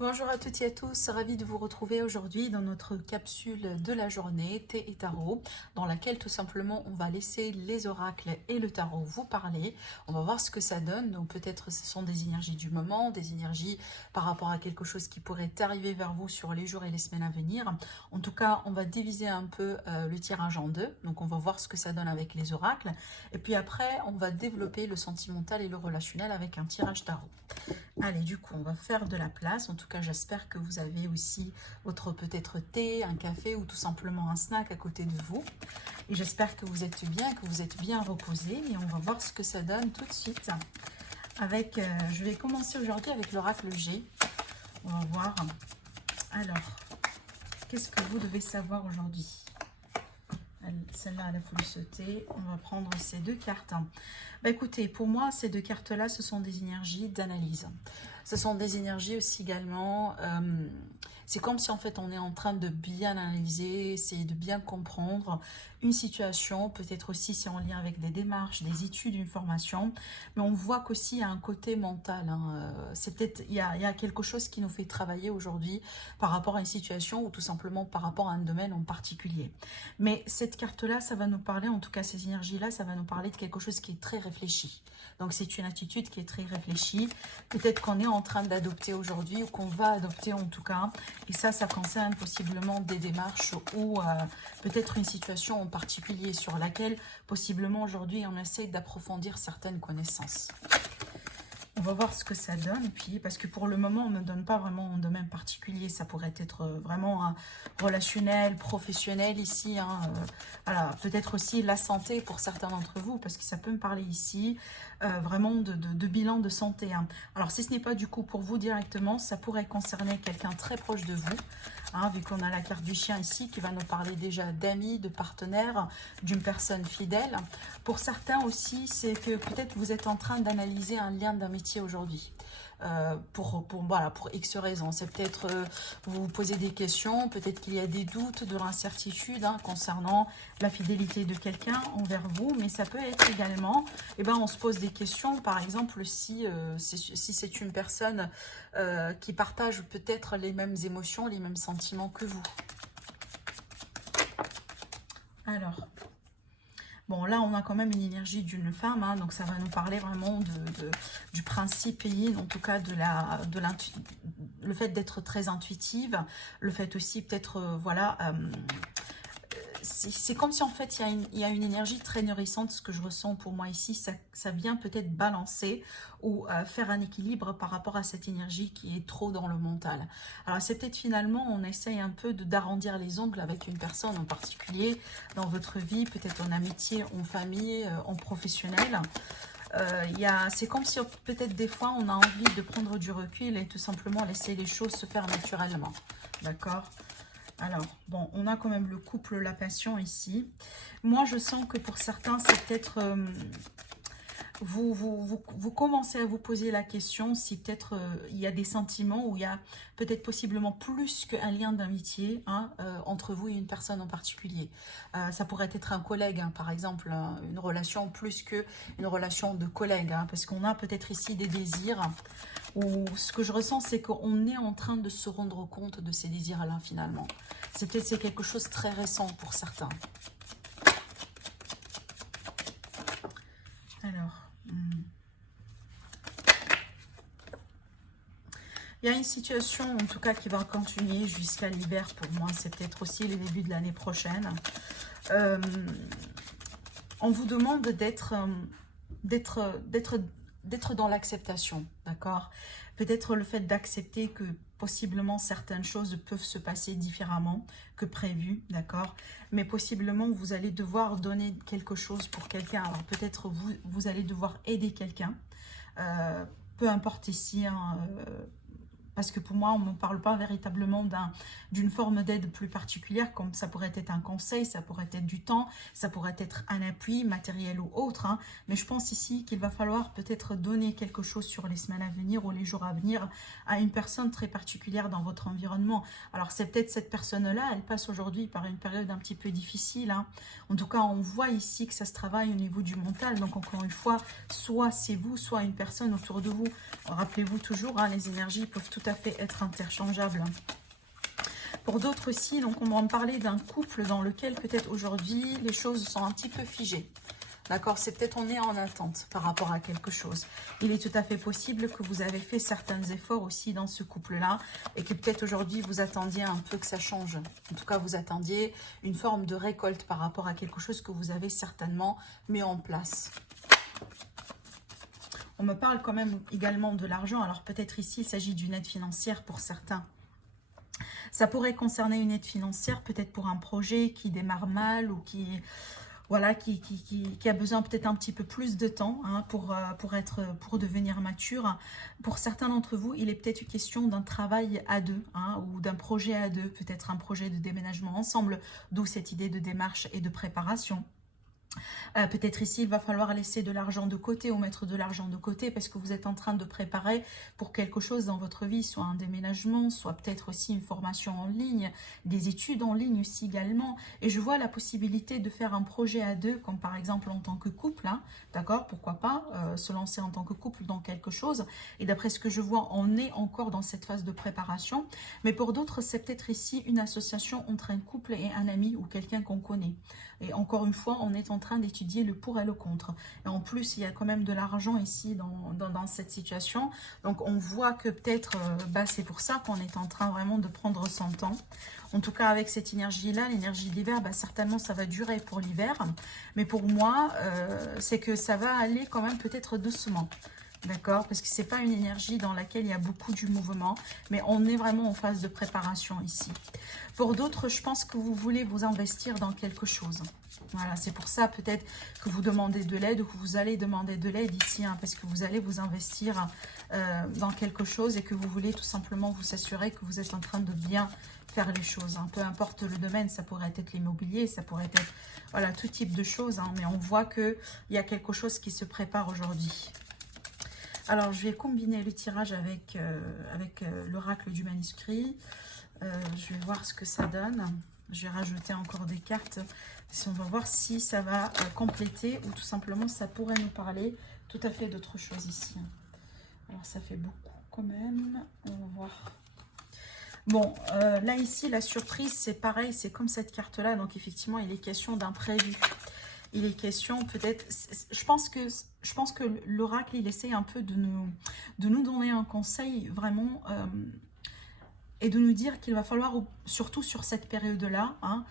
Bonjour à toutes et à tous, ravi de vous retrouver aujourd'hui dans notre capsule de la journée thé et tarot, dans laquelle tout simplement on va laisser les oracles et le tarot vous parler. On va voir ce que ça donne. Donc peut-être ce sont des énergies du moment, des énergies par rapport à quelque chose qui pourrait arriver vers vous sur les jours et les semaines à venir. En tout cas, on va diviser un peu le tirage en deux. Donc on va voir ce que ça donne avec les oracles. Et puis après, on va développer le sentimental et le relationnel avec un tirage tarot. Allez, du coup, on va faire de la place. En tout cas, j'espère que vous avez aussi votre peut-être thé, un café ou tout simplement un snack à côté de vous. Et j'espère que vous êtes bien reposé. Et on va voir ce que ça donne tout de suite. Je vais commencer aujourd'hui avec l'oracle G. On va voir. Alors, qu'est-ce que vous devez savoir aujourd'hui? Celle-là, elle a fallu sauter. On va prendre ces deux cartes. Bah, écoutez, pour moi, ces deux cartes-là, ce sont des énergies d'analyse. Ce sont des énergies aussi également... c'est comme si en fait on est en train de bien analyser, essayer de bien comprendre une situation. Peut-être aussi c'est en lien avec des démarches, des études, une formation. Mais on voit qu'aussi il y a un côté mental. C'est peut-être, il y a quelque chose qui nous fait travailler aujourd'hui par rapport à une situation ou tout simplement par rapport à un domaine en particulier. Mais cette carte-là, ça va nous parler, en tout cas ces énergies-là, ça va nous parler de quelque chose qui est très réfléchi. Donc c'est une attitude qui est très réfléchie. Peut-être qu'on est en train d'adopter aujourd'hui ou qu'on va adopter en tout cas. Et ça concerne possiblement des démarches ou peut-être une situation en particulier sur laquelle possiblement aujourd'hui on essaie d'approfondir certaines connaissances. On va voir ce que ça donne, puis parce que pour le moment, on ne donne pas vraiment un domaine particulier. Ça pourrait être vraiment un relationnel, professionnel ici. Voilà, peut-être aussi la santé pour certains d'entre vous, parce que ça peut me parler ici vraiment de bilan de santé. Alors, si ce n'est pas du coup pour vous directement, ça pourrait concerner quelqu'un très proche de vous. Vu qu'on a la carte du chien ici qui va nous parler déjà d'amis, de partenaires, d'une personne fidèle. Pour certains aussi, c'est que peut-être vous êtes en train d'analyser un lien d'amitié aujourd'hui. Voilà, pour X raisons. C'est peut-être vous vous posez des questions, peut-être qu'il y a des doutes, de l'incertitude concernant la fidélité de quelqu'un envers vous, mais ça peut être également, on se pose des questions, par exemple, si c'est une personne qui partage peut-être les mêmes émotions, les mêmes sentiments que vous. Alors... Bon, là, on a quand même une énergie d'une femme, donc ça va nous parler vraiment du principe yin, en tout cas le fait d'être très intuitive, le fait aussi peut-être, voilà, c'est comme si en fait il y a une énergie très nourrissante. Ce que je ressens pour moi ici, ça vient peut-être balancer ou faire un équilibre par rapport à cette énergie qui est trop dans le mental. Alors c'est peut-être finalement on essaye un peu d'arrondir les ongles avec une personne en particulier dans votre vie, peut-être en amitié, en famille, en professionnel. C'est comme si peut-être des fois on a envie de prendre du recul et tout simplement laisser les choses se faire naturellement. D'accord ? Alors, bon, on a quand même le couple, la passion ici. Moi, je sens que pour certains, c'est peut-être... vous commencez à vous poser la question si peut-être il y a des sentiments ou il y a peut-être possiblement plus qu'un lien d'amitié entre vous et une personne en particulier. Ça pourrait être un collègue, par exemple, une relation plus qu'une relation de collègue, parce qu'on a peut-être ici des désirs où ce que je ressens, c'est qu'on est en train de se rendre compte de ces désirs-là finalement. C'est quelque chose de très récent pour certains. Alors... il y a une situation, en tout cas, qui va continuer jusqu'à l'hiver pour moi. C'est peut-être aussi le début de l'année prochaine. On vous demande d'être dans l'acceptation, d'accord? Peut-être le fait d'accepter que possiblement certaines choses peuvent se passer différemment que prévu, d'accord? Mais possiblement vous allez devoir donner quelque chose pour quelqu'un. Alors peut-être vous allez devoir aider quelqu'un. Peu importe ici, parce que pour moi, on ne parle pas véritablement d'une forme d'aide plus particulière, comme ça pourrait être un conseil, ça pourrait être du temps, ça pourrait être un appui matériel ou autre. Mais je pense ici qu'il va falloir peut-être donner quelque chose sur les semaines à venir ou les jours à venir à une personne très particulière dans votre environnement. Alors c'est peut-être cette personne-là, elle passe aujourd'hui par une période un petit peu difficile. En tout cas, on voit ici que ça se travaille au niveau du mental. Donc encore une fois, soit c'est vous, soit une personne autour de vous. Rappelez-vous toujours, les énergies peuvent tout à à fait être interchangeable. Pour d'autres aussi, donc on va en parler d'un couple dans lequel peut-être aujourd'hui les choses sont un petit peu figées. D'accord, c'est peut-être on est en attente par rapport à quelque chose. Il est tout à fait possible que vous avez fait certains efforts aussi dans ce couple-là et que peut-être aujourd'hui vous attendiez un peu que ça change. En tout cas, vous attendiez une forme de récolte par rapport à quelque chose que vous avez certainement mis en place. On me parle quand même également de l'argent. Alors peut-être ici, il s'agit d'une aide financière pour certains. Ça pourrait concerner une aide financière, peut-être pour un projet qui démarre mal ou qui, voilà, qui a besoin peut-être un petit peu plus de temps hein, pour devenir mature. Pour certains d'entre vous, il est peut-être une question d'un travail à deux hein, ou d'un projet à deux, peut-être un projet de déménagement ensemble, d'où cette idée de démarche et de préparation. Peut-être ici, il va falloir laisser de l'argent de côté ou mettre de l'argent de côté parce que vous êtes en train de préparer pour quelque chose dans votre vie, soit un déménagement, soit peut-être aussi une formation en ligne, des études en ligne aussi également. Et je vois la possibilité de faire un projet à deux, comme par exemple en tant que couple, hein, d'accord, pourquoi pas se lancer en tant que couple dans quelque chose. Et d'après ce que je vois, on est encore dans cette phase de préparation. Mais pour d'autres, c'est peut-être ici une association entre un couple et un ami ou quelqu'un qu'on connaît. Et encore une fois, on est en train d'étudier le pour et le contre. Et en plus, il y a quand même de l'argent ici dans cette situation. Donc, on voit que peut-être, c'est pour ça qu'on est en train vraiment de prendre son temps. En tout cas, avec cette énergie-là, l'énergie de l'hiver, certainement, ça va durer pour l'hiver. Mais pour moi, c'est que ça va aller quand même peut-être doucement. D'accord? Parce que ce n'est pas une énergie dans laquelle il y a beaucoup du mouvement, mais on est vraiment en phase de préparation ici. Pour d'autres, je pense que vous voulez vous investir dans quelque chose. Voilà, c'est pour ça peut-être que vous demandez de l'aide ou que vous allez demander de l'aide ici, hein, parce que vous allez vous investir dans quelque chose et que vous voulez tout simplement vous assurer que vous êtes en train de bien faire les choses. Hein. Peu importe le domaine, ça pourrait être l'immobilier, ça pourrait être voilà, tout type de choses, hein, mais on voit qu'il y a quelque chose qui se prépare aujourd'hui. Alors, je vais combiner le tirage avec l'oracle du manuscrit. Je vais voir ce que ça donne. Je vais rajouter encore des cartes. On va voir si ça va compléter ou tout simplement ça pourrait nous parler tout à fait d'autre chose ici. Alors, ça fait beaucoup quand même. On va voir. Bon, là ici, la surprise, c'est pareil. C'est comme cette carte-là. Donc, effectivement, il est question d'imprévu. Il est question peut-être, je pense que l'oracle, il essaie un peu de nous donner un conseil vraiment et de nous dire qu'il va falloir, surtout sur cette période-là, hein,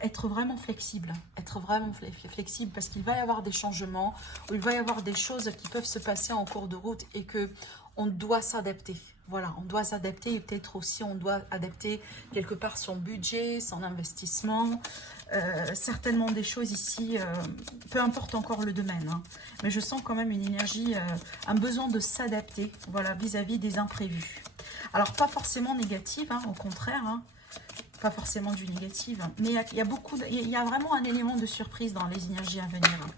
être vraiment flexible. Être vraiment flexible parce qu'il va y avoir des changements, ou il va y avoir des choses qui peuvent se passer en cours de route et qu'on doit s'adapter. Voilà, on doit s'adapter et peut-être aussi on doit adapter quelque part son budget, son investissement. Certainement des choses ici, peu importe encore le domaine, hein, mais je sens quand même une énergie, un besoin de s'adapter, voilà, vis-à-vis des imprévus. Alors pas forcément négative, hein, au contraire, hein, pas forcément du négatif, mais il y a vraiment un élément de surprise dans les énergies à venir, hein.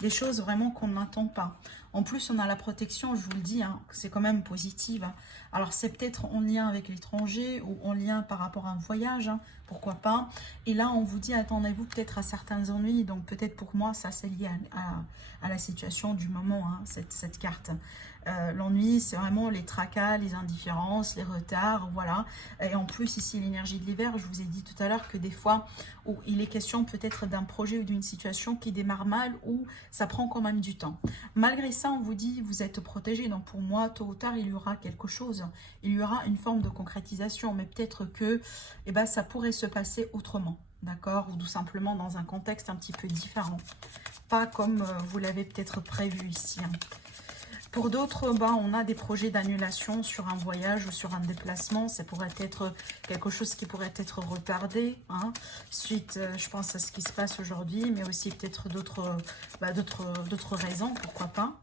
Des choses vraiment qu'on n'attend pas. En plus, on a la protection, je vous le dis, hein, c'est quand même positive. Alors, c'est peut-être en lien avec l'étranger ou en lien par rapport à un voyage, hein, pourquoi pas. Et là, on vous dit, attendez-vous peut-être à certains ennuis. Donc, peut-être pour moi, ça, c'est lié à la situation du moment, hein, cette carte. L'ennui, c'est vraiment les tracas, les indifférences, les retards, voilà. Et en plus, ici, l'énergie de l'hiver, je vous ai dit tout à l'heure que des fois, où il est question peut-être d'un projet ou d'une situation qui démarre mal ou ça prend quand même du temps. Malgré ça, on vous dit, vous êtes protégé. Donc, pour moi, tôt ou tard, il y aura quelque chose. Il y aura une forme de concrétisation, mais peut-être que ça pourrait se passer autrement, d'accord? Ou tout simplement dans un contexte un petit peu différent. Pas comme vous l'avez peut-être prévu ici, hein. Pour d'autres, on a des projets d'annulation sur un voyage ou sur un déplacement. Ça pourrait être quelque chose qui pourrait être retardé, hein, suite, je pense, à ce qui se passe aujourd'hui, mais aussi peut-être d'autres raisons, pourquoi pas.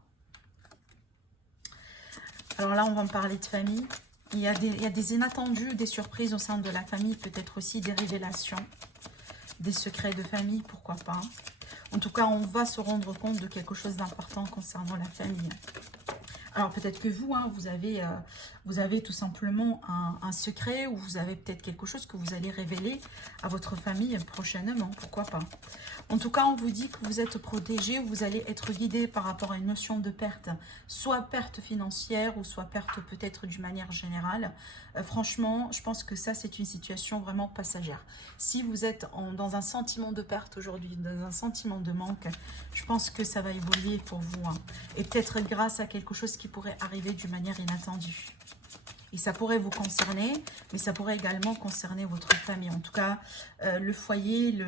Alors là, on va me parler de famille. Il y a des inattendus, des surprises au sein de la famille, peut-être aussi des révélations, des secrets de famille, pourquoi pas. En tout cas, on va se rendre compte de quelque chose d'important concernant la famille. Alors peut-être que vous, hein, vous avez tout simplement un secret, ou vous avez peut-être quelque chose que vous allez révéler à votre famille prochainement, pourquoi pas. En tout cas, on vous dit que vous êtes protégé, vous allez être guidé par rapport à une notion de perte, soit perte financière, ou soit perte peut-être d'une manière générale. Franchement, je pense que ça, c'est une situation vraiment passagère. Si vous êtes dans un sentiment de perte aujourd'hui, dans un sentiment de manque, je pense que ça va évoluer pour vous, hein. Et peut-être grâce à quelque chose qui pourrait arriver d'une manière inattendue. Et ça pourrait vous concerner, mais ça pourrait également concerner votre famille. En tout cas, le foyer,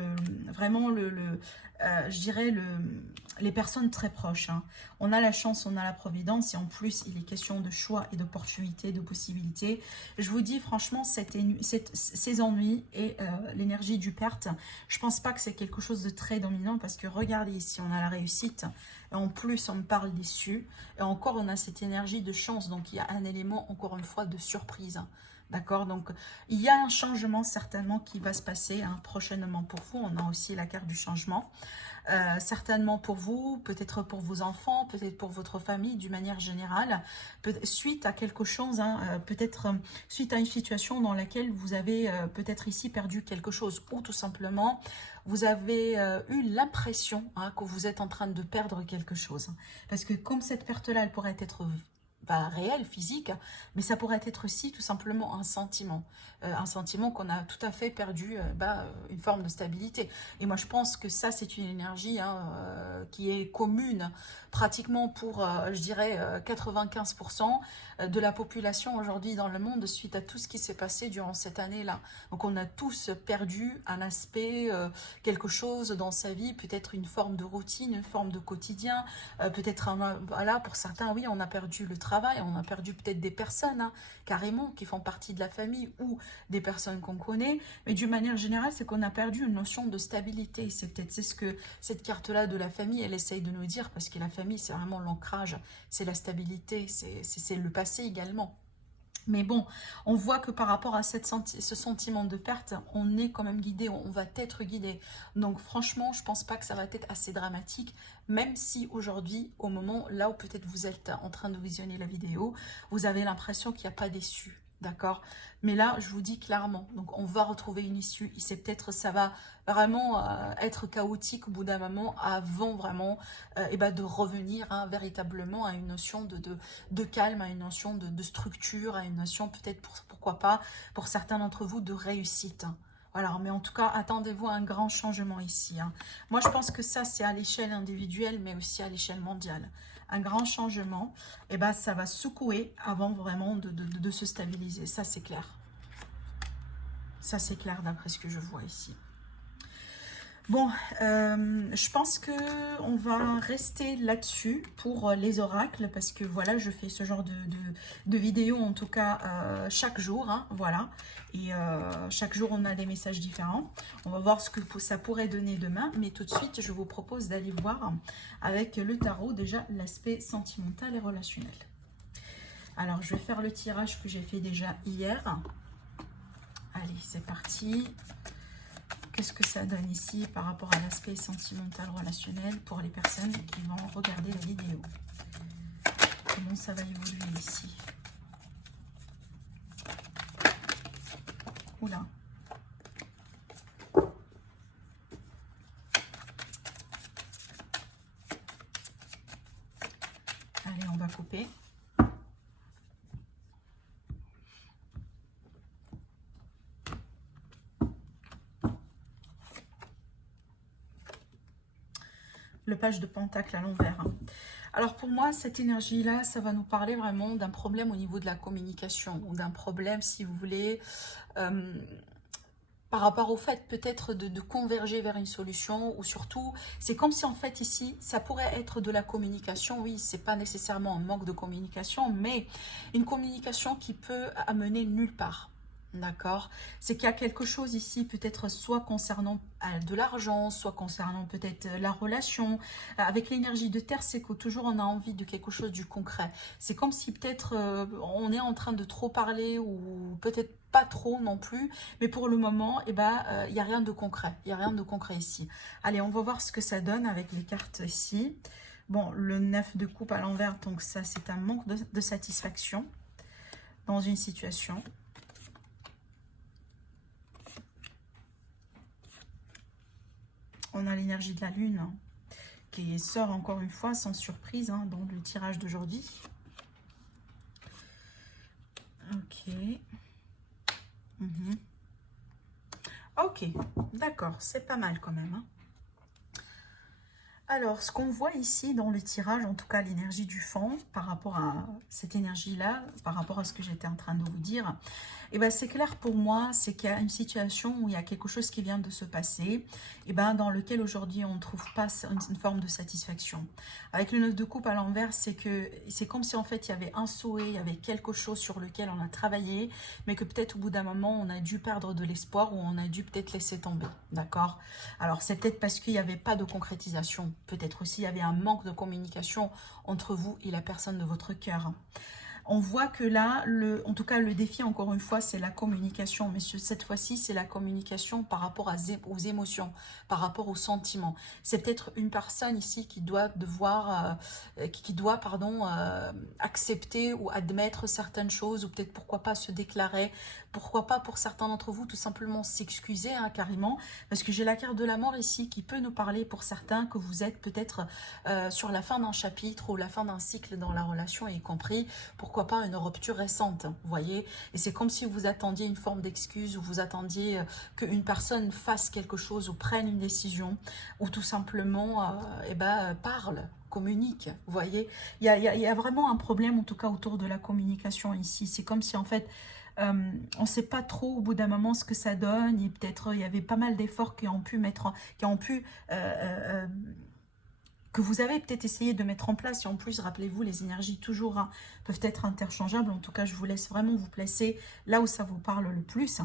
vraiment, je dirais, les personnes très proches, hein. On a la chance, on a la providence, et en plus, il est question de choix et d'opportunités, de possibilités. Je vous dis, franchement, ces ennuis et l'énergie du perte, je pense pas que c'est quelque chose de très dominant, parce que regardez ici, on a la réussite. Et en plus, on me parle d'issue. Et encore, on a cette énergie de chance. Donc, il y a un élément, encore une fois, de surprise. D'accord? Donc, il y a un changement certainement qui va se passer, hein, prochainement pour vous. On a aussi la carte du changement. Certainement pour vous, peut-être pour vos enfants, peut-être pour votre famille d'une manière générale, suite à quelque chose, hein, peut-être suite à une situation dans laquelle vous avez peut-être ici perdu quelque chose, ou tout simplement vous avez eu l'impression, hein, que vous êtes en train de perdre quelque chose. Parce que comme cette perte-là, elle pourrait être réelle, physique, mais ça pourrait être aussi tout simplement un sentiment qu'on a tout à fait perdu une forme de stabilité. Et moi je pense que ça, c'est une énergie, hein, qui est commune pratiquement pour, je dirais, 95% de la population aujourd'hui dans le monde, suite à tout ce qui s'est passé durant cette année-là. Donc on a tous perdu un aspect, quelque chose dans sa vie, peut-être une forme de routine, une forme de quotidien, peut-être, voilà, pour certains, oui, on a perdu le travail, on a perdu peut-être des personnes, hein, carrément, qui font partie de la famille, ou des personnes qu'on connaît, mais d'une manière générale, c'est qu'on a perdu une notion de stabilité. C'est ce que cette carte-là de la famille, elle essaye de nous dire, parce que la famille, c'est vraiment l'ancrage, c'est la stabilité, c'est le passé également. Mais bon, on voit que par rapport à ce sentiment de perte, on est quand même guidé, on va être guidé. Donc franchement, je pense pas que ça va être assez dramatique, même si aujourd'hui, au moment là où peut-être vous êtes en train de visionner la vidéo, vous avez l'impression qu'il n'y a pas d'issue. D'accord? Mais là, je vous dis clairement, donc on va retrouver une issue. C'est peut-être, ça va vraiment être chaotique au bout d'un moment, avant vraiment de revenir, hein, véritablement à une notion de calme, à une notion de structure, à une notion peut-être, pourquoi pas, pour certains d'entre vous, de réussite. Voilà, mais en tout cas, attendez-vous à un grand changement ici, hein. Moi, je pense que ça, c'est à l'échelle individuelle, mais aussi à l'échelle mondiale. Un grand changement, ça va secouer avant vraiment de se stabiliser. Ça, c'est clair. Ça, c'est clair d'après ce que je vois ici. Bon, je pense que on va rester là-dessus pour les oracles, parce que voilà, je fais ce genre de vidéos, en tout cas chaque jour, hein, voilà. Et chaque jour, on a des messages différents. On va voir ce que ça pourrait donner demain, mais tout de suite, je vous propose d'aller voir avec le tarot déjà l'aspect sentimental et relationnel. Alors, je vais faire le tirage que j'ai fait déjà hier. Allez, c'est parti. Qu'est-ce que ça donne ici par rapport à l'aspect sentimental relationnel pour les personnes qui vont regarder la vidéo? Comment ça va évoluer ici? Oula. Allez, on va couper. Le page de pentacle à l'envers, hein. Alors pour moi, cette énergie-là, ça va nous parler vraiment d'un problème au niveau de la communication, ou d'un problème, si vous voulez, par rapport au fait peut-être de converger vers une solution, ou surtout, c'est comme si en fait ici, ça pourrait être de la communication. Oui, c'est pas nécessairement un manque de communication, mais une communication qui peut amener nulle part. D'accord? C'est qu'il y a quelque chose ici, peut-être soit concernant de l'argent, soit concernant peut-être la relation. Avec l'énergie de terre, c'est que toujours on a envie de quelque chose du concret. C'est comme si peut-être on est en train de trop parler, ou peut-être pas trop non plus. Mais pour le moment, il n'y a rien de concret. Il n'y a rien de concret ici. Allez, on va voir ce que ça donne avec les cartes ici. Bon, le 9 de coupe à l'envers, donc ça, c'est un manque de satisfaction dans une situation. On a l'énergie de la lune hein, qui sort encore une fois sans surprise hein, dans le tirage d'aujourd'hui. Ok. Ok, d'accord, c'est pas mal quand même. Hein. Alors, ce qu'on voit ici dans le tirage, en tout cas l'énergie du fond, par rapport à cette énergie-là, par rapport à ce que j'étais en train de vous dire, et ben c'est clair pour moi, c'est qu'il y a une situation où il y a quelque chose qui vient de se passer, et ben dans lequel aujourd'hui on ne trouve pas une forme de satisfaction. Avec le 9 de coupe à l'envers, c'est comme si en fait il y avait un souhait, il y avait quelque chose sur lequel on a travaillé, mais que peut-être au bout d'un moment on a dû perdre de l'espoir ou on a dû peut-être laisser tomber, d'accord? Alors c'est peut-être parce qu'il n'y avait pas de concrétisation, peut-être aussi il y avait un manque de communication entre vous et la personne de votre cœur. On voit que là, en tout cas le défi encore une fois, c'est la communication. Mais cette fois-ci, c'est la communication par rapport aux émotions, par rapport aux sentiments. C'est peut-être une personne ici qui doit accepter ou admettre certaines choses, ou peut-être pourquoi pas se déclarer, pourquoi pas pour certains d'entre vous tout simplement s'excuser hein, carrément, parce que j'ai la carte de la mort ici qui peut nous parler pour certains que vous êtes peut-être sur la fin d'un chapitre ou la fin d'un cycle dans la relation, y compris pourquoi pas une rupture récente, vous voyez. Et c'est comme si vous attendiez une forme d'excuse ou vous attendiez qu'une personne fasse quelque chose ou prenne une décision ou tout simplement parle, communique, vous voyez. Il y a vraiment un problème en tout cas autour de la communication ici. C'est comme si en fait on ne sait pas trop au bout d'un moment ce que ça donne, et peut-être il y avait pas mal d'efforts que vous avez peut-être essayé de mettre en place. Et en plus, rappelez-vous, les énergies toujours hein, peuvent être interchangeables. En tout cas, je vous laisse vraiment vous placer là où ça vous parle le plus.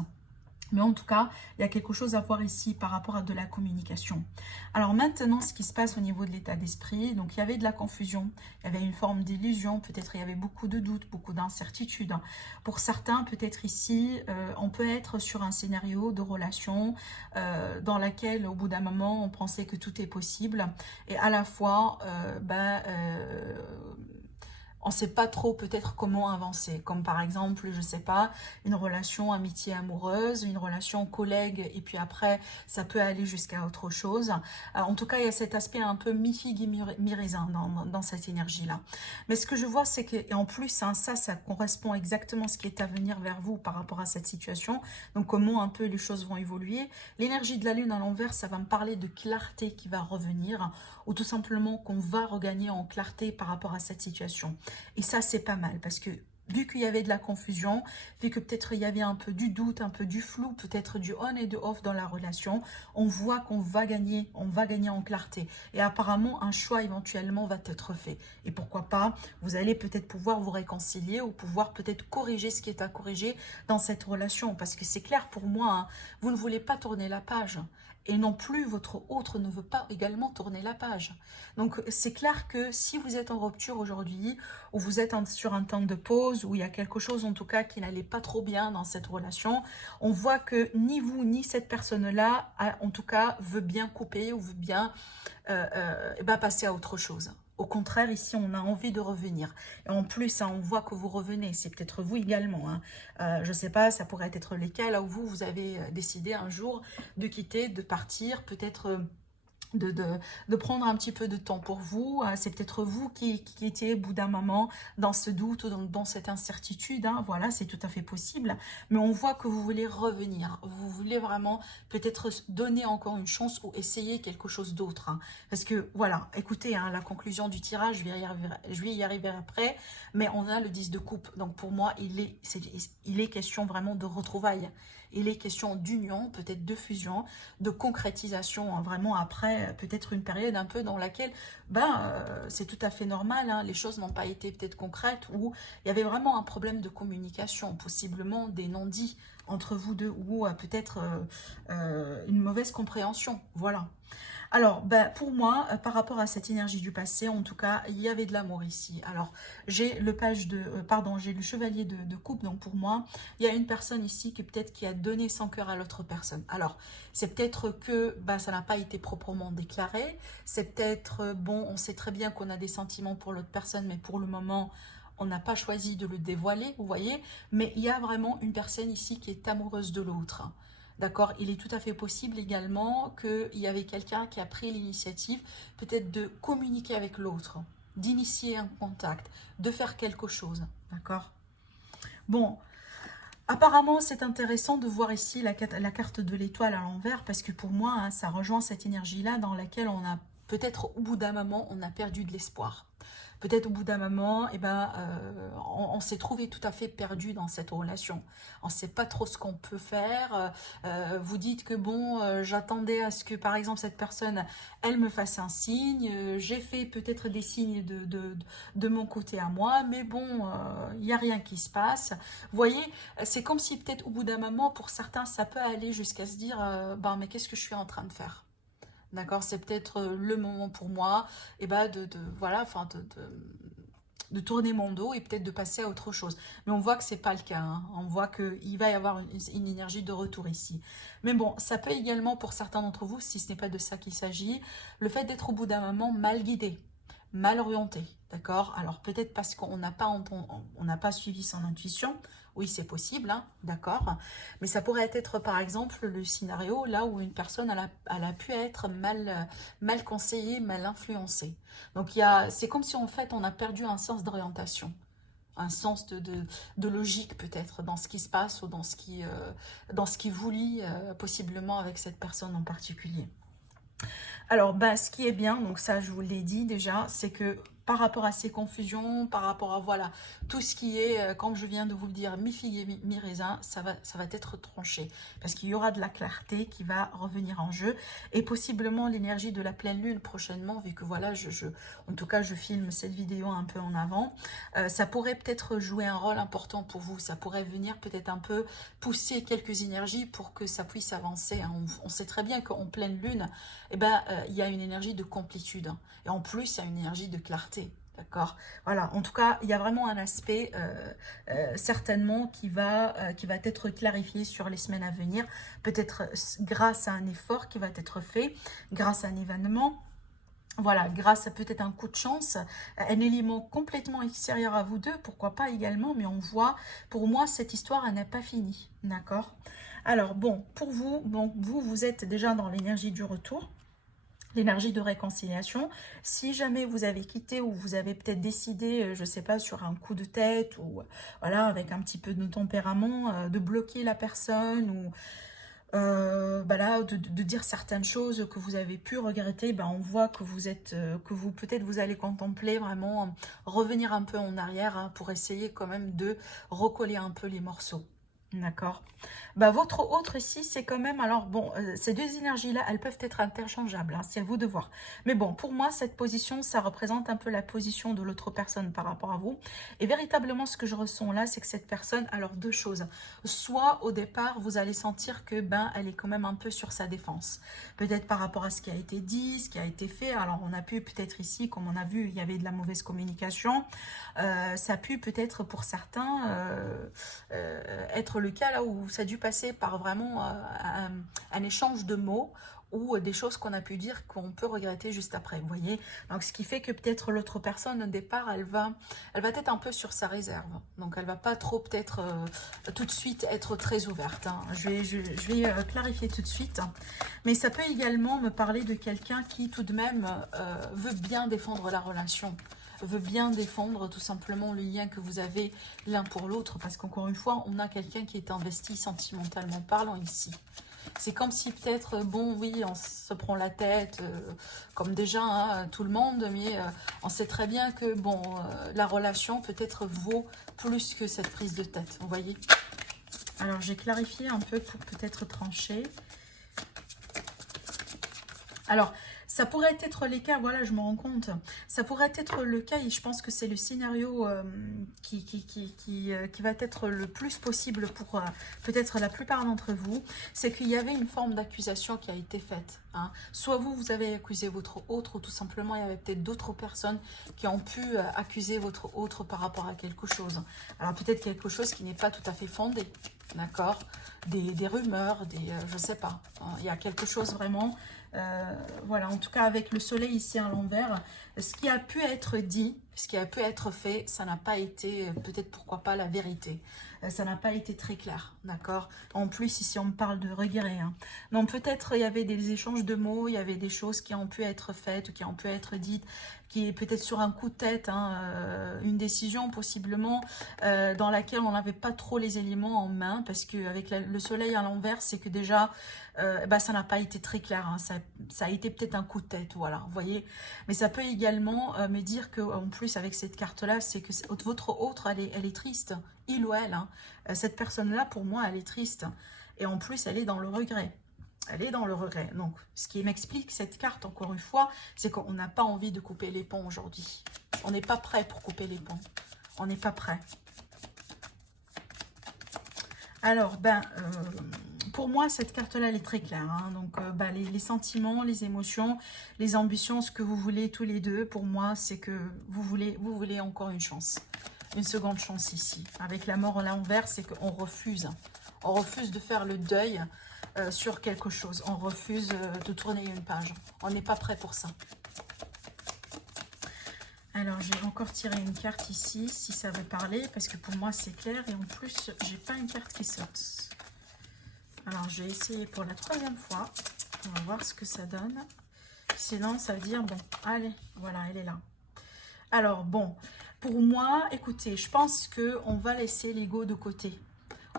Mais en tout cas, il y a quelque chose à voir ici par rapport à de la communication. Alors maintenant, ce qui se passe au niveau de l'état d'esprit, donc il y avait de la confusion, il y avait une forme d'illusion, peut-être il y avait beaucoup de doutes, beaucoup d'incertitudes. Pour certains, peut-être ici, on peut être sur un scénario de relation dans laquelle, au bout d'un moment, on pensait que tout est possible. Et à la fois, on ne sait pas trop peut-être comment avancer, comme par exemple, je ne sais pas, une relation amitié amoureuse, une relation collègue, et puis après, ça peut aller jusqu'à autre chose. En tout cas, il y a cet aspect un peu mi-figue et mi-raisin dans cette énergie-là. Mais ce que je vois, c'est que, et en plus, hein, ça correspond exactement à ce qui est à venir vers vous par rapport à cette situation, donc comment un peu les choses vont évoluer. L'énergie de la lune à l'envers, ça va me parler de clarté qui va revenir, ou tout simplement qu'on va regagner en clarté par rapport à cette situation. Et ça, c'est pas mal parce que vu qu'il y avait de la confusion, vu que peut-être il y avait un peu du doute, un peu du flou, peut-être du on et du off dans la relation, on voit qu'on va gagner en clarté. Et apparemment, un choix éventuellement va être fait. Et pourquoi pas, vous allez peut-être pouvoir vous réconcilier ou pouvoir peut-être corriger ce qui est à corriger dans cette relation. Parce que c'est clair pour moi, hein, vous ne voulez pas tourner la page. Et non plus, votre autre ne veut pas également tourner la page. Donc, c'est clair que si vous êtes en rupture aujourd'hui, ou vous êtes sur un temps de pause, où il y a quelque chose en tout cas qui n'allait pas trop bien dans cette relation, on voit que ni vous, ni cette personne-là, en tout cas, veut bien couper ou veut bien passer à autre chose. Au contraire, ici, on a envie de revenir. Et en plus, hein, on voit que vous revenez. C'est peut-être vous également. Hein. Je ne sais pas, ça pourrait être les cas là où vous avez décidé un jour de quitter, de partir, peut-être... De prendre un petit peu de temps pour vous. C'est peut-être vous qui étiez au bout d'un moment dans ce doute, dans cette incertitude. Hein. Voilà, c'est tout à fait possible. Mais on voit que vous voulez revenir. Vous voulez vraiment peut-être donner encore une chance ou essayer quelque chose d'autre. Hein. Parce que, voilà, écoutez, hein, la conclusion du tirage, je vais y arriver après. Mais on a le 10 de coupe. Donc pour moi, il est question vraiment de retrouvailles. Il est question d'union, peut-être de fusion, de concrétisation, hein, vraiment après peut-être une période un peu dans laquelle c'est tout à fait normal, hein, les choses n'ont pas été peut-être concrètes, ou il y avait vraiment un problème de communication, possiblement des non-dits entre vous deux, ou peut-être une mauvaise compréhension, voilà. Alors, ben, pour moi, par rapport à cette énergie du passé, en tout cas, il y avait de l'amour ici. Alors, j'ai le page de, pardon, j'ai le chevalier de coupe. Donc, pour moi, il y a une personne ici qui peut-être qui a donné son cœur à l'autre personne. Alors, c'est peut-être que ben, ça n'a pas été proprement déclaré. C'est peut-être, bon, on sait très bien qu'on a des sentiments pour l'autre personne, mais pour le moment, on n'a pas choisi de le dévoiler, vous voyez. Mais il y a vraiment une personne ici qui est amoureuse de l'autre. D'accord, il est tout à fait possible également qu'il y avait quelqu'un qui a pris l'initiative peut-être de communiquer avec l'autre, d'initier un contact, de faire quelque chose. D'accord. Bon, apparemment c'est intéressant de voir ici la carte de l'étoile à l'envers parce que pour moi, hein, ça rejoint cette énergie-là dans laquelle on a peut-être au bout d'un moment, on a perdu de l'espoir. Peut-être au bout d'un moment, eh ben, on s'est trouvé tout à fait perdu dans cette relation. On ne sait pas trop ce qu'on peut faire. Vous dites que bon, j'attendais à ce que, par exemple, cette personne, elle me fasse un signe. J'ai fait peut-être des signes de mon côté à moi, mais bon, il n'y a rien qui se passe. Vous voyez, c'est comme si peut-être au bout d'un moment, pour certains, ça peut aller jusqu'à se dire, ben, mais qu'est-ce que je suis en train de faire? D'accord, c'est peut-être le moment pour moi et ben voilà, enfin de tourner mon dos et peut-être de passer à autre chose. Mais on voit que c'est pas le cas, hein. On voit qu'il va y avoir une énergie de retour ici. Mais bon, ça peut également pour certains d'entre vous, si ce n'est pas de ça qu'il s'agit, le fait d'être au bout d'un moment mal guidé, mal orienté, d'accord? Alors peut-être parce qu'on n'a pas on n'a pas suivi son intuition. Oui, c'est possible, hein, d'accord. Mais ça pourrait être, par exemple, le scénario là où une personne elle a pu être mal conseillée, mal influencée. Donc, c'est comme si, en fait, on a perdu un sens d'orientation, un sens de logique, peut-être, dans ce qui se passe ou dans ce qui vous lie, possiblement, avec cette personne en particulier. Alors, bah, ce qui est bien, donc ça, je vous l'ai dit déjà, c'est que par rapport à ces confusions, par rapport à voilà, tout ce qui est, comme je viens de vous le dire, mi-figue et mi-raisin, ça va être tranché. Parce qu'il y aura de la clarté qui va revenir en jeu. Et possiblement l'énergie de la pleine lune prochainement, vu que voilà, en tout cas, je filme cette vidéo un peu en avant. Ça pourrait peut-être jouer un rôle important pour vous. Ça pourrait venir peut-être un peu pousser quelques énergies pour que ça puisse avancer, hein. On sait très bien qu'en pleine lune, eh ben, il y a une énergie de complétude, hein. Et en plus, il y a une énergie de clarté. D'accord. Voilà. En tout cas, il y a vraiment un aspect certainement qui va être clarifié sur les semaines à venir. Peut-être grâce à un effort qui va être fait, grâce à un événement. Voilà, grâce à peut-être un coup de chance, un élément complètement extérieur à vous deux, pourquoi pas également, mais on voit, pour moi, cette histoire, elle n'est pas finie. D'accord. Alors, bon, pour vous, donc vous êtes déjà dans l'énergie du retour, l'énergie de réconciliation. Si jamais vous avez quitté ou vous avez peut-être décidé, je ne sais pas, sur un coup de tête ou voilà, avec un petit peu de tempérament, de bloquer la personne ou bah là, de dire certaines choses que vous avez pu regretter, bah on voit que vous êtes, que vous peut-être vous allez contempler vraiment, revenir un peu en arrière, hein, pour essayer quand même de recoller un peu les morceaux. D'accord. Bah, votre autre ici, c'est quand même... Alors, bon, ces deux énergies-là, elles peuvent être interchangeables, hein, c'est à vous de voir. Mais bon, pour moi, cette position, ça représente un peu la position de l'autre personne par rapport à vous. Et véritablement, ce que je ressens là, c'est que cette personne... Alors, deux choses. Soit, au départ, vous allez sentir que, ben, elle est quand même un peu sur sa défense. Peut-être par rapport à ce qui a été dit, ce qui a été fait. Alors, on a pu peut-être ici, comme on a vu, il y avait de la mauvaise communication. Ça a pu peut-être, pour certains, être le cas là où ça a dû passer par vraiment un échange de mots ou des choses qu'on a pu dire qu'on peut regretter juste après, vous voyez. Donc ce qui fait que peut-être l'autre personne au départ, elle va être un peu sur sa réserve, donc elle va pas trop peut-être tout de suite être très ouverte, hein. Je vais clarifier tout de suite, mais ça peut également me parler de quelqu'un qui tout de même veut bien défendre la relation, veut bien défendre tout simplement le lien que vous avez l'un pour l'autre, parce qu'encore une fois, on a quelqu'un qui est investi sentimentalement parlant ici. C'est comme si peut-être, bon, oui, on se prend la tête, comme déjà, hein, tout le monde, mais on sait très bien que, bon, la relation peut-être vaut plus que cette prise de tête, vous voyez. Alors, j'ai clarifié un peu pour peut-être trancher. Alors, Ça pourrait être les cas, voilà, je me rends compte. Ça pourrait être le cas et je pense que c'est le scénario qui va être le plus possible pour peut-être la plupart d'entre vous. C'est qu'il y avait une forme d'accusation qui a été faite. Hein. Soit vous, vous avez accusé votre autre, ou tout simplement, il y avait peut-être d'autres personnes qui ont pu accuser votre autre par rapport à quelque chose. Alors peut-être quelque chose qui n'est pas tout à fait fondé, d'accord, des rumeurs, je ne sais pas. Hein. Il y a quelque chose vraiment... voilà, en tout cas avec le soleil ici à l'envers, ce qui a pu être dit, ce qui a pu être fait, ça n'a pas été, peut-être pourquoi pas la vérité. Ça n'a pas été très clair, d'accord. En plus, ici, on me parle de regret. Hein. Donc, peut-être il y avait des échanges de mots, il y avait des choses qui ont pu être faites, qui ont pu être dites, qui est peut-être sur un coup de tête, hein, une décision possiblement dans laquelle on n'avait pas trop les éléments en main, parce qu'avec le soleil à l'envers, c'est que déjà, ça n'a pas été très clair. Hein. Ça a été peut-être un coup de tête, voilà, vous voyez. Mais ça peut également me dire qu'en plus, avec cette carte-là, c'est que votre autre, elle est triste, il ou elle. Hein. Cette personne-là, pour moi, elle est triste. Et en plus, elle est dans le regret. Elle est dans le regret. Donc, ce qui m'explique cette carte, encore une fois, c'est qu'on n'a pas envie de couper les ponts aujourd'hui. On n'est pas prêt pour couper les ponts. On n'est pas prêt. Alors, pour moi, cette carte-là, elle est très claire. Hein. Donc, les sentiments, les émotions, les ambitions, ce que vous voulez tous les deux, pour moi, c'est que vous voulez encore une chance. Une seconde chance ici. Avec la mort à l'envers, c'est qu'on refuse. On refuse de faire le deuil sur quelque chose. On refuse de tourner une page. On n'est pas prêt pour ça. Alors, je vais encore tirer une carte ici, si ça veut parler, parce que pour moi, c'est clair. Et en plus, j'ai pas une carte qui saute. Alors, je vais essayer pour la troisième fois. On va voir ce que ça donne. Sinon, ça veut dire, bon, allez, voilà, elle est là. Alors, bon, pour moi, écoutez, je pense qu'on va laisser l'ego de côté.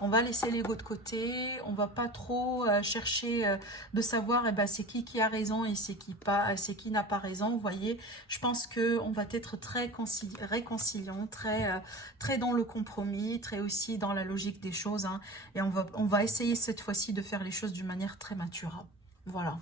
On va laisser l'ego de côté, on va pas trop chercher de savoir c'est qui a raison et c'est qui n'a pas raison. Vous voyez, je pense qu'on va être très réconciliant, très dans le compromis, très aussi dans la logique des choses. Hein, et on va essayer cette fois-ci de faire les choses d'une manière très mature. Voilà.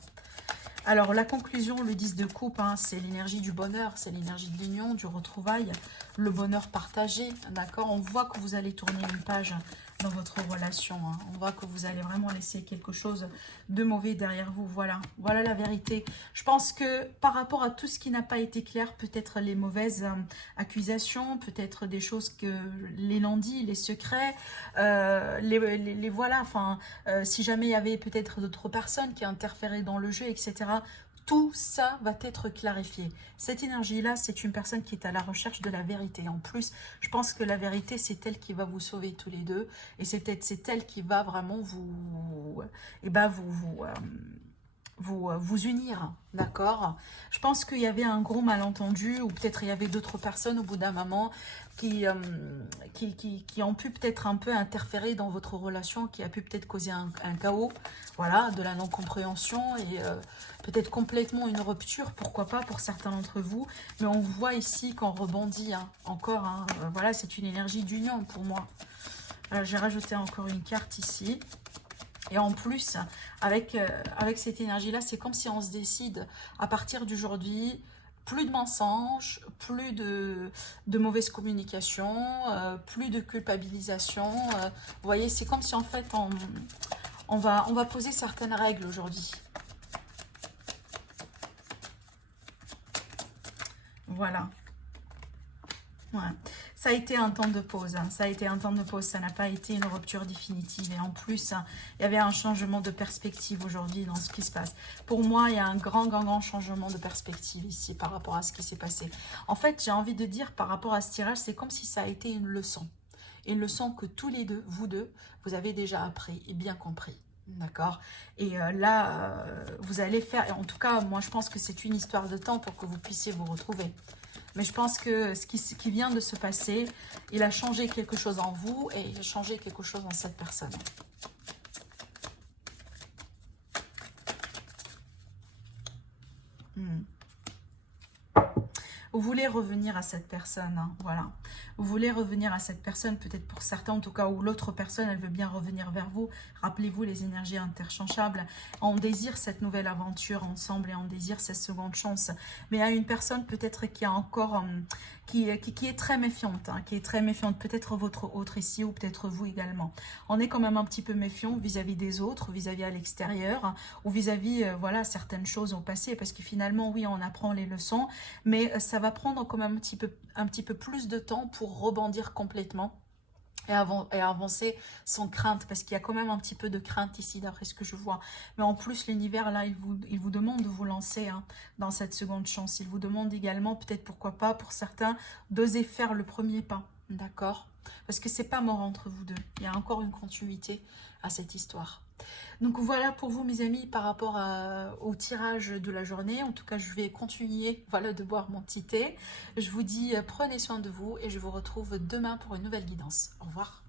Alors, la conclusion, le 10 de coupe, hein, c'est l'énergie du bonheur, c'est l'énergie de l'union, du retrouvail, le bonheur partagé, d'accord. On voit que vous allez tourner une page dans votre relation. Hein. On voit que vous allez vraiment laisser quelque chose de mauvais derrière vous. Voilà, voilà la vérité. Je pense que par rapport à tout ce qui n'a pas été clair, peut-être les mauvaises accusations, peut-être des choses que les non-dits, les secrets, les voilà, enfin, si jamais il y avait peut-être d'autres personnes qui interféraient dans le jeu, etc., tout ça va être clarifié. Cette énergie-là, c'est une personne qui est à la recherche de la vérité. En plus, je pense que la vérité, c'est elle qui va vous sauver tous les deux. Et c'est elle qui va vraiment vous unir, d'accord. Je pense qu'il y avait un gros malentendu, ou peut-être il y avait d'autres personnes au bout d'un moment qui ont pu peut-être un peu interférer dans votre relation, qui a pu peut-être causer un chaos, voilà, de la non-compréhension et peut-être complètement une rupture, pourquoi pas pour certains d'entre vous. Mais on voit ici qu'on rebondit, hein, encore, hein, voilà, c'est une énergie d'union pour moi. J'ai rajouté encore une carte ici. Et en plus, avec cette énergie-là, c'est comme si on se décide à partir d'aujourd'hui, plus de mensonges, plus de mauvaise communication, plus de culpabilisation. Vous voyez, c'est comme si en fait, on va poser certaines règles aujourd'hui. Voilà. Ouais. Ça a été un temps de pause, hein. Ça a été un temps de pause, ça n'a pas été une rupture définitive. Et en plus, hein, il y avait un changement de perspective aujourd'hui dans ce qui se passe. Pour moi, il y a un grand changement de perspective ici par rapport à ce qui s'est passé. En fait, j'ai envie de dire par rapport à ce tirage, c'est comme si ça a été une leçon. Une leçon que tous les deux, vous deux, vous avez déjà appris et bien compris. D'accord. Et là, vous allez faire, et en tout cas, moi je pense que c'est une histoire de temps pour que vous puissiez vous retrouver. Mais je pense que ce qui vient de se passer, il a changé quelque chose en vous et il a changé quelque chose en cette personne. Vous voulez revenir à cette personne, hein, voilà. vous voulez revenir à cette personne, peut-être pour certains en tout cas, ou l'autre personne, elle veut bien revenir vers vous. Rappelez-vous les énergies interchangeables. On désire cette nouvelle aventure ensemble et on désire cette seconde chance. Mais il y a une personne peut-être qui a encore... qui est très méfiante, hein, qui est très méfiante, peut-être votre autre ici ou peut-être vous également. On est quand même un petit peu méfiant vis-à-vis des autres, vis-à-vis à l'extérieur, hein, ou vis-à-vis voilà, certaines choses au passé, parce que finalement, oui, on apprend les leçons, mais ça va prendre quand même un petit peu plus de temps pour rebondir complètement. Et avancer sans crainte, parce qu'il y a quand même un petit peu de crainte ici, d'après ce que je vois. Mais en plus, l'univers, là, il vous demande de vous lancer hein, dans cette seconde chance. Il vous demande également, peut-être pourquoi pas, pour certains, d'oser faire le premier pas. D'accord? Parce que c'est pas mort entre vous deux. Il y a encore une continuité à cette histoire. Donc voilà pour vous mes amis par rapport au tirage de la journée. En tout cas je vais continuer voilà, de boire mon petit thé. Je vous dis prenez soin de vous et je vous retrouve demain pour une nouvelle guidance. Au revoir.